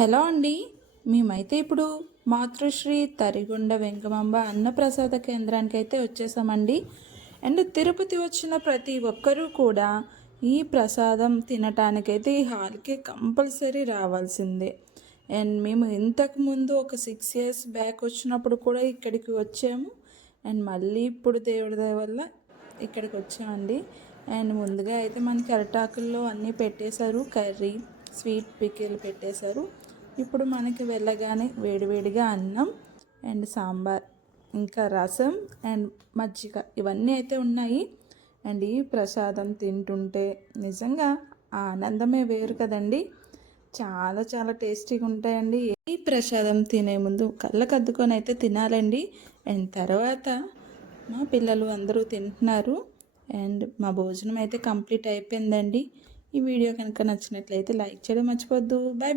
Hello అండి. మేమైతే ఇప్పుడు మాతృశ్రీ తరిగొండ వెంకమాంబ అన్నప్రసాద కేంద్రానికి అయితే వచ్చేసామండి. అండ్ తిరుపతి వచ్చిన ప్రతి ఒక్కరూ కూడా ఈ ప్రసాదం తినటానికైతే ఈ హాల్కి కంపల్సరీ రావాల్సిందే. అండ్ మేము ఇంతకుముందు ఒక సిక్స్ ఇయర్స్ బ్యాక్ వచ్చినప్పుడు కూడా ఇక్కడికి వచ్చాము. అండ్ మళ్ళీ ఇప్పుడు దేవుడి దయ వల్ల ఇక్కడికి వచ్చామండి. అండ్ ముందుగా అయితే మనకి అరటాకుల్లో అన్నీ పెట్టేశారు. కర్రీ స్వీట్ పికిల్ పెట్టేశారు. ఇప్పుడు మనకి వెళ్ళగానే వేడివేడిగా అన్నం అండ్ సాంబార్ ఇంకా రసం అండ్ మజ్జిగ ఇవన్నీ అయితే ఉన్నాయి. అండ్ ఈ ప్రసాదం తింటుంటే నిజంగా ఆనందమే వేరు కదండి. చాలా చాలా టేస్టీగా ఉంటాయండి. ఈ ప్రసాదం తినే ముందు కళ్ళకు అద్దుకొని అయితే తినాలండి. అండ్ తర్వాత మా పిల్లలు అందరూ తింటున్నారు. అండ్ మా భోజనం అయితే కంప్లీట్ అయిపోయిందండి. ఈ వీడియో కనుక నచ్చినట్లయితే లైక్ చేయడం మర్చిపోద్దు. బాయ్